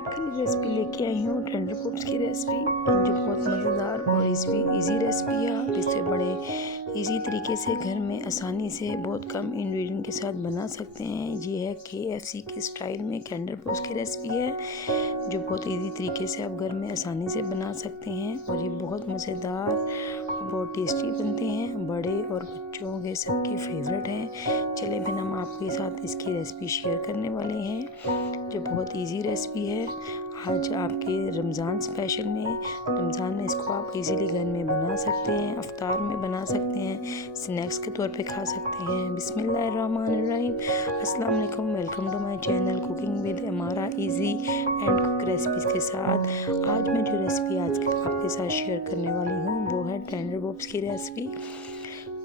आपके लिए रेसिपी लेके आई हूँ टेंडर पॉप्स की रेसिपी, जो बहुत मज़ेदार और इजी रेसिपी है। आप इसे बड़े इजी तरीके से घर में आसानी से बहुत कम इंग्रेडिएंट के साथ बना सकते हैं। ये है KFC के स्टाइल में टेंडर पॉप्स की रेसिपी है, जो बहुत इजी तरीके से आप घर में आसानी से बना सकते हैं और ये बहुत मज़ेदार और बहुत टेस्टी बनते हैं। बड़े और बच्चों के सबके फेवरेट हैं। चलिए फिर हम आपके साथ इसकी रेसिपी शेयर करने वाले हैं, जो बहुत इजी रेसिपी है। आज आपके रमज़ान स्पेशल में, रमज़ान में इसको आप इजीली घर में बना सकते हैं, इफ्तार में बना सकते हैं, स्नैक्स के तौर पे खा सकते हैं। बिस्मिल्लाहिर्रहमानिर्रहीम। अस्सलाम वालेकुम, welcome to my channel cooking with Amara easy and cook recipes के साथ। आज मैं जो रेसिपी आज आपके साथ शेयर करने वाली हूँ वो है टेंडर पॉप्स की रेसिपी,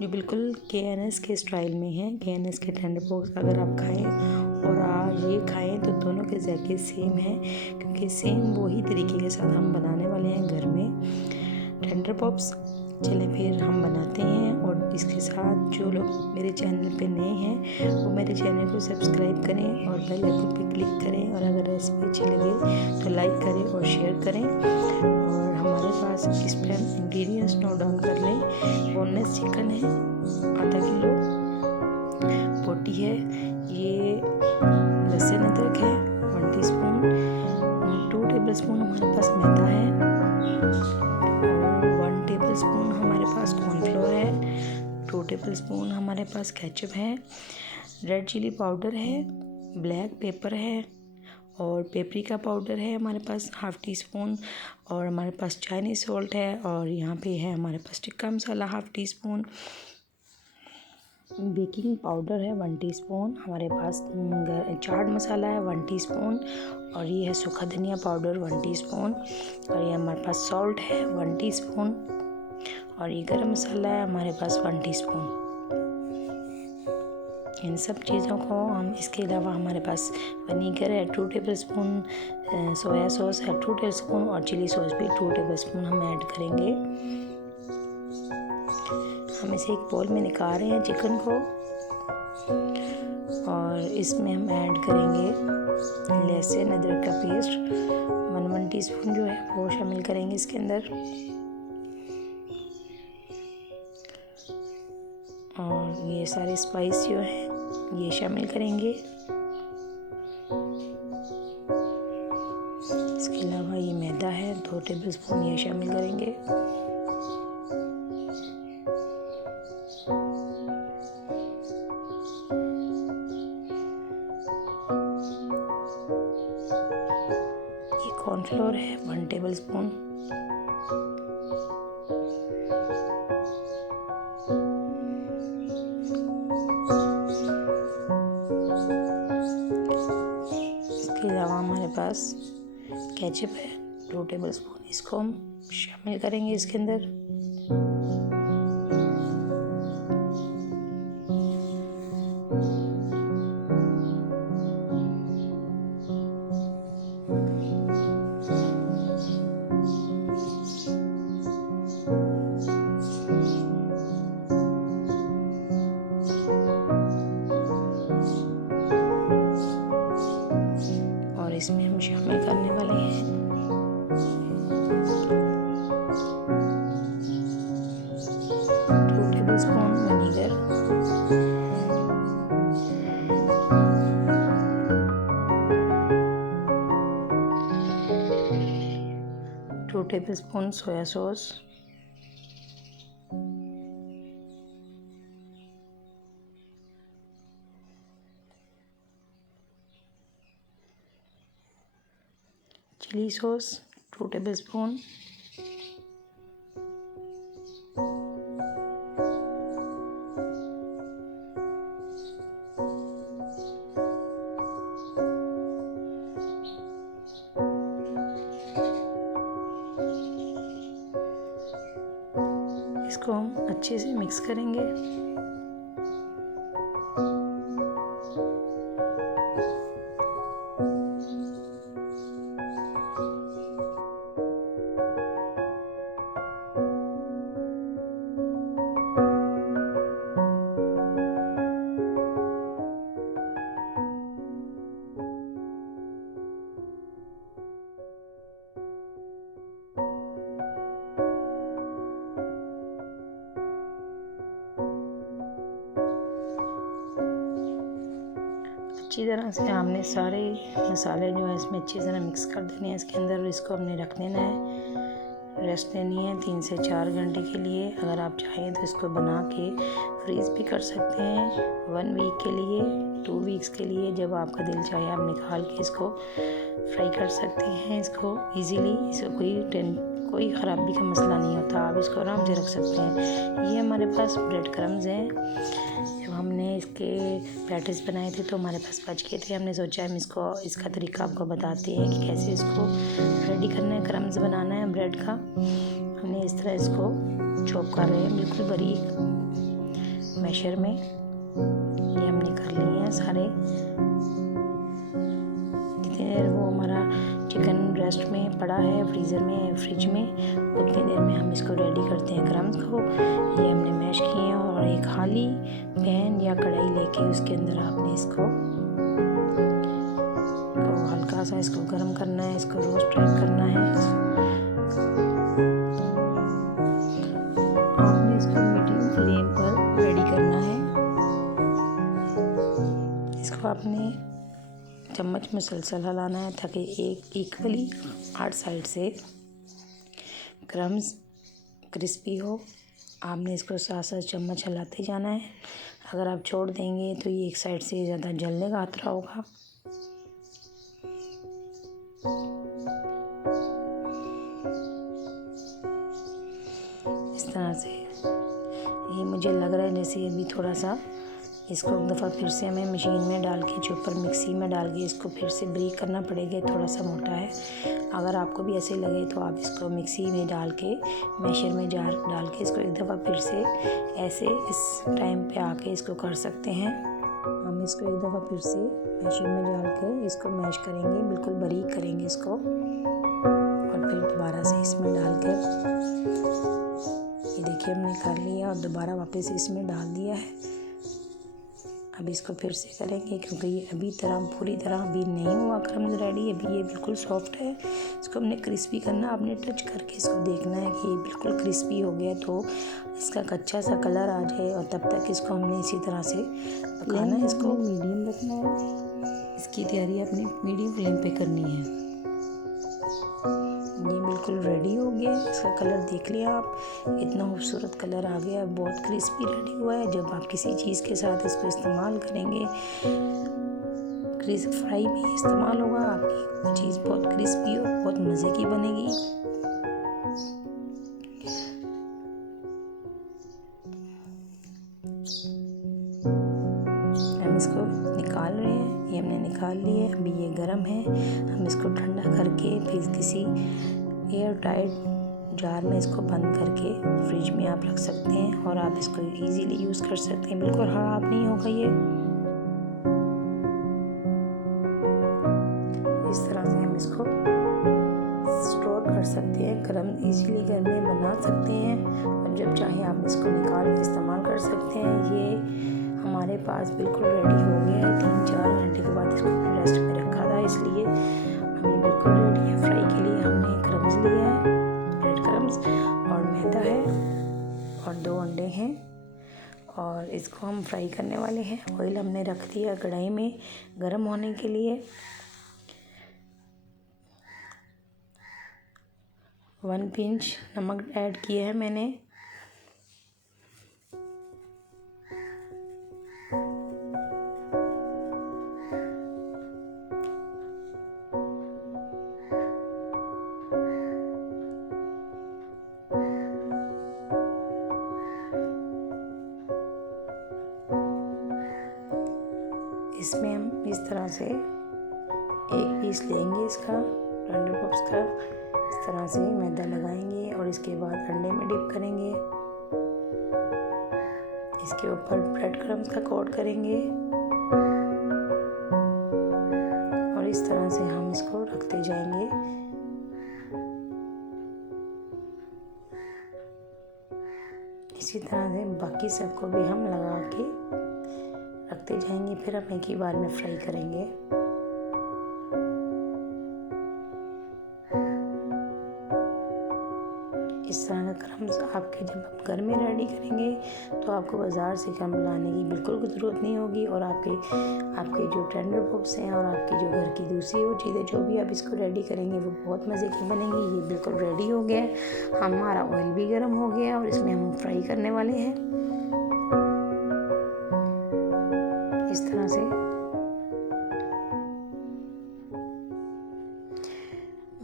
जो बिल्कुल KNS के स्टाइल में है। KNS के टेंडर पॉप्स अगर आप खाएं और आज ये खाएं तो दोनों के जायके सेम हैं, क्योंकि सेम वही तरीके के साथ हम बनाने वाले हैं घर में टेंडर पॉप्स। चलें फिर हम बनाते हैं। और इसके साथ जो लोग मेरे चैनल पे नए हैं वो मेरे चैनल को सब्सक्राइब करें और बेल आइकन पे क्लिक करें, और अगर रेसिपी अच्छी लगे तो लाइक करें और शेयर करें। और हमारे पास इस पर इंग्रेडिएंट्स नोट डाउन कर लें। बोनलेस चिकन है आधा किलो, बोटी है, ये लहसुन अदरक है 1 टीस्पून, 2 टेबलस्पून हमारे पास मैदा है, 1 टेबलस्पून हमारे पास कॉर्नफ्लोर है, 2 टेबलस्पून हमारे पास केचप है, रेड चिली पाउडर है, ब्लैक पेपर है और पेपरिका पाउडर है हमारे पास 1/2 टीस्पून, और हमारे पास चाइनीज़ सॉल्ट है, और यहाँ पे है हमारे पास tikka masala 1/2 teaspoon, baking powder है 1 टीस्पून, हमारे पास चाट मसाला है 1 टीस्पून, और ये है सूखा धनिया पाउडर 1 टीस्पून, और ये हमारे पास सॉल्ट है 1 टीस्पून, और ये गरम मसाला है हमारे पास 1 टीस्पून। इन सब चीज़ों को हम, इसके अलावा हमारे पास विनेगर है 2 टेबलस्पून, सोया सॉस है 2 टेबलस्पून, और चिली सॉस भी 2 टेबलस्पून हम ऐड करेंगे। हम इसे एक बोल में निकाल रहे हैं चिकन को, और इसमें हम ऐड करेंगे लहसुन अदरक का पेस्ट 1 टीस्पून जो है वो शामिल करेंगे इसके अंदर, और ये सारे स्पाइस जो हैं ये शामिल करेंगे। इसके अलावा ये मैदा है 2 टेबलस्पून, ये शामिल करेंगे। ये कॉर्नफ्लोर है 1 टेबलस्पून, इसके अलावा हमारे पास केचप है 2 टेबलस्पून, इसको हम शामिल करेंगे इसके अंदर। और इसमें हम शामिल करने वाले हैं tablespoon vinegar, 2 tablespoon soya sauce, chilli sauce 2 tablespoon, इसको हम अच्छे से मिक्स करेंगे। अच्छी तरह से हमने सारे मसाले जो है इसमें अच्छी तरह मिक्स कर देने हैं इसके अंदर, और इसको हमने रख देना है, रेस्ट देनी है 3 से 4 घंटे के लिए। अगर आप चाहें तो इसको बना के फ्रीज़ भी कर सकते हैं 1 वीक के लिए, 2 वीक्स के लिए। जब आपका दिल चाहे आप निकाल के इसको फ्राई कर सकते हैं इसको ईज़िली। इसको कोई ख़राबी का मसला नहीं होता, आप इसको आराम से रख सकते हैं। ये हमारे पास ब्रेड क्रम्स हैं। जब हमने इसके पैटिस बनाए थे तो हमारे पास बच गए थे, हमने सोचा हम इसका तरीका आपको बताते हैं कि कैसे इसको रेडी करना है, क्रम्स बनाना है ब्रेड का। हमने इस तरह इसको चॉप कर रहे हैं बिल्कुल बारीक मैशर में। ये हमने कर लिए हैं सारे। जितनी देर वो हमारा चिकन रेस्ट में पड़ा है फ्रीज़र में, फ्रिज में, उतनी देर में हम इसको रेडी करते हैं क्रम्स को। ये हमने मैश किए हैं, और एक खाली पैन या कढ़ाई लेके उसके अंदर आपने इसको हल्का सा इसको गर्म करना है, इसको रोस्ट करना है। आपने इसको मीडियम फ्लेम पर रेडी करना है। इसको आपने चम्मच मुसलसल हिलाना है ताकि एक इक्वली 8 साइड से क्रम्स क्रिस्पी हो। आपने इसको साथ साथ चम्मच हिलाते जाना है। अगर आप छोड़ देंगे तो ये एक साइड से ज़्यादा जलने का खतरा होगा। इस तरह से ये मुझे लग रहा है जैसे अभी थोड़ा सा इसको एक दफ़ा फिर से हमें मशीन में डाल के जो ऊपर मिक्सी में डाल के इसको फिर से ब्रीक करना पड़ेगा, थोड़ा सा मोटा है। अगर आपको भी ऐसे लगे तो आप इसको मिक्सी में डाल के मैशर में डाल के इसको एक दफ़ा फिर से ऐसे इस टाइम पे आके इसको कर सकते हैं। हम इसको एक दफ़ा फिर से मैशर में डाल के इसको मैश करेंगे, बिल्कुल बारीक करेंगे इसको, और फिर दोबारा से इसमें डाल के ये देखिए हमने कर लिया और दोबारा वापस इसमें डाल दिया है। अब इसको फिर से करेंगे क्योंकि ये पूरी तरह अभी नहीं हुआ क्रम्स रेडी, अभी ये बिल्कुल सॉफ्ट है। इसको हमने क्रिस्पी करना, आपने टच करके इसको देखना है कि ये बिल्कुल क्रिस्पी हो गया तो इसका कच्चा सा कलर आ जाए, और तब तक इसको हमने इसी तरह से पकाना है। इसको मीडियम रखना है, इसकी तैयारी अपनी मीडियम फ्लेम पे करनी है। ये बिल्कुल रेडी हो गया, इसका कलर देख लिया आप, इतना खूबसूरत कलर आ गया, बहुत क्रिस्पी रेडी हुआ है। जब आप किसी चीज़ के साथ इसको इस्तेमाल करेंगे, फ्राई भी इस्तेमाल होगा, आपकी चीज़ बहुत क्रिस्पी और बहुत मज़े की बनेगी। हम इसको निकाल रहे हैं, ये हमने निकाल लिए। अभी ये गर्म है, हम इसको ठंडा करके फिर किसी एयर टाइट जार में इसको बंद करके फ्रिज में आप रख सकते हैं, और आप इसको इजीली यूज़ कर सकते हैं, बिल्कुल ख़राब नहीं होगा ये। इस तरह से हम इसको स्टोर कर सकते हैं, क्रम्स इजीली घर में बना सकते हैं, और जब चाहे आप इसको निकाल के इस्तेमाल कर सकते हैं। ये हमारे पास बिल्कुल रेडी हो गया है। 3-4 घंटे के बाद इसको रेस्ट में रखा था, इसलिए हमें बिल्कुल रेडी है। फ्राई के लिए हमने क्रम्स लिया है, ब्रेड क्रम्स, और मैदा है, और 2 अंडे हैं, और इसको हम फ्राई करने वाले हैं। ऑयल हमने रख दिया कढ़ाई में गर्म होने के लिए। 1 पिंच नमक ऐड किया है मैंने। इसमें हम इस तरह से एक पीस लेंगे इसका टेंडर पॉप्स का, इस तरह से मैदा लगाएंगे और इसके बाद अंडे में डिप करेंगे। इसके ऊपर ब्रेड क्रम्स का कोट करेंगे, और इस तरह से हम इसको रखते जाएंगे। इसी तरह से बाकी सबको भी हम लगा के रखते जाएंगे, फिर हम एक ही बार में फ्राई करेंगे। इस तरह का क्रम्स आपके जब आप घर में रेडी करेंगे तो आपको बाज़ार से क्रम्ब लाने की बिल्कुल भी ज़रूरत नहीं होगी। और आपके जो टेंडर पॉप्स हैं और आपकी जो घर की दूसरी वो चीज़ें जो भी आप इसको रेडी करेंगे वो बहुत मज़े की बनेंगी। ये बिल्कुल रेडी हो गया है, हमारा ऑयल भी गर्म हो गया और इसमें हम फ्राई करने वाले हैं इस तरह से।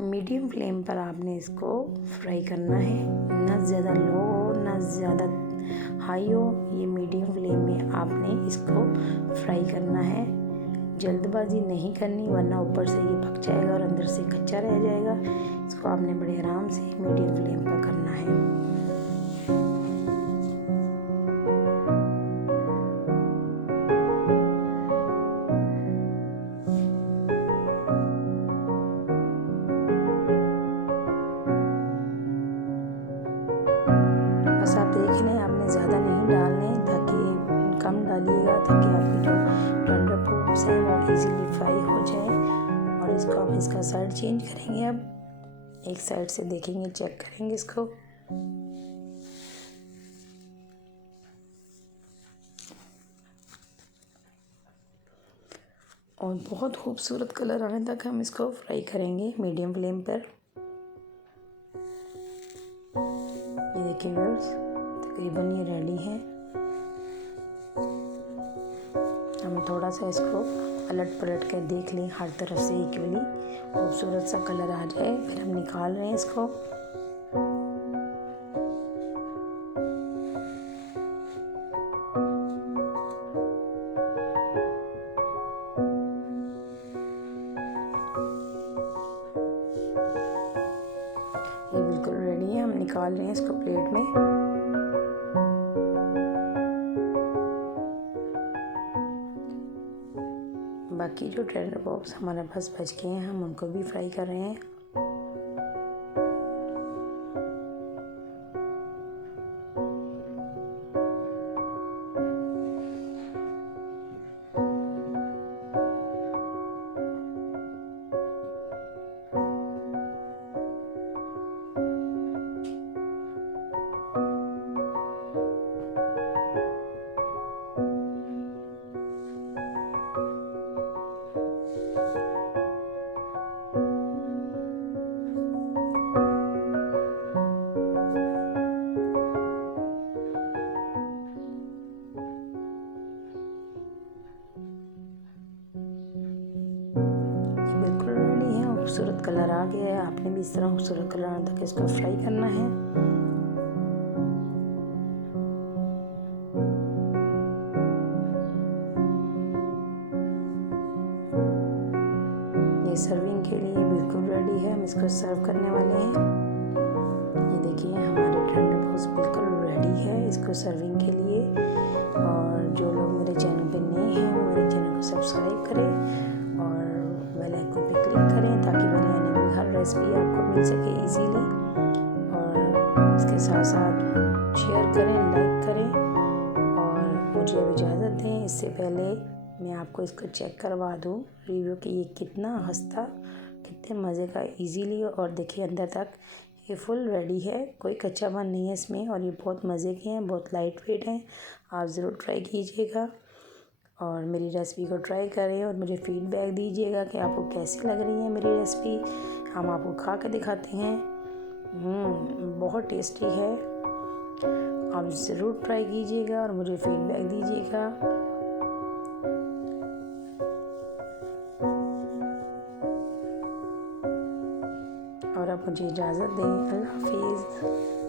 मीडियम फ्लेम पर आपने इसको फ्राई करना है, ना ज़्यादा लो हो ना ज़्यादा हाई हो। ये मीडियम फ्लेम में आपने इसको फ्राई करना है। जल्दबाजी नहीं करनी वरना ऊपर से ये पक जाएगा और अंदर से कच्चा रह जाएगा। इसको आपने बड़े आराम से मीडियम फ्लेम पर करना है। बस आप देख लें, आपने ज़्यादा नहीं डालने, ताकि कम डालिएगा ताकि आपकी जो टेंडर पॉप्स हैं वो इजीली फ्राई हो जाए। और इसको हम इसका साइड चेंज करेंगे। अब एक साइड से देखेंगे, चेक करेंगे इसको। और बहुत खूबसूरत कलर आने तक हम इसको फ्राई करेंगे मीडियम फ्लेम पर। ये देखिए व्यूअर्स, तकरीबन ये रेडी है। हम थोड़ा सा इसको पलट पलट कर देख लें, हर तरफ से इक्वली खूबसूरत सा कलर आ जाए, फिर हम निकाल रहे हैं इसको। ये बिल्कुल रेडी है, हम निकाल रहे हैं इसको प्लेट में। बाकी जो टेंडर पॉप्स हमारे पास बच गए हैं हम उनको भी फ्राई कर रहे हैं। खूबसूरत कलर आ गया है, आपने भी इस तरह खूबसूरत कलर आने तक इसको फ्राई करना है। ये सर्विंग के लिए बिल्कुल रेडी है, हम इसको सर्व करने वाले हैं। ये देखिए हमारे टेंडर पॉप्स बिल्कुल रेडी है इसको सर्विंग के लिए। और जो लोग मेरे चैनल पे नए हैं वो मेरे चैनल को सब्सक्राइब करें और बेल आइकन पे क्लिक करें ताकि मेरी आने वाली हर रेसिपी आपको मिल सके इजीली। और इसके साथ साथ शेयर करें, लाइक करें और मुझे अब इजाज़त दें। इससे पहले मैं आपको इसको चेक करवा दूँ रिव्यू कि ये कितना हंसता, कितने मज़े का इजीली। और देखिए अंदर तक ये फुल रेडी है, कोई कच्चापन नहीं है इसमें और ये बहुत मज़े के हैं, बहुत लाइट वेट हैं। आप ज़रूर ट्राई कीजिएगा और मेरी रेसिपी को ट्राई करें और मुझे फीडबैक दीजिएगा कि आपको कैसी लग रही है मेरी रेसिपी। हम आपको खा के दिखाते हैं। बहुत टेस्टी है, आप ज़रूर ट्राई कीजिएगा और मुझे फीडबैक दीजिएगा। और अब मुझे इजाज़त दें, अल्लाह हाफिज़।